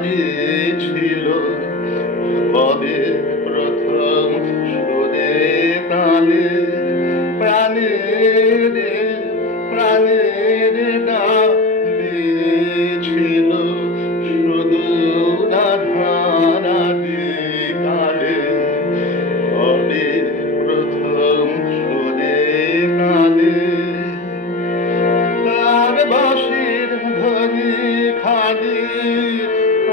বাজিয়েছিল কবে প্রথম সুরে তালে প্রাণের প্রাণের ডাক দিয়েছিল শুধু রাধারাধি কালে কবে প্রথম সুরে কালে তার বাঁশির ধ্বনি খালি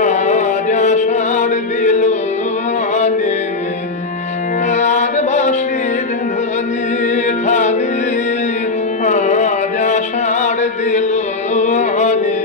আজ আষাঢ় দিল আনে তার বাঁশির ধ্বনি খালি আজ আষাঢ় দিল আনে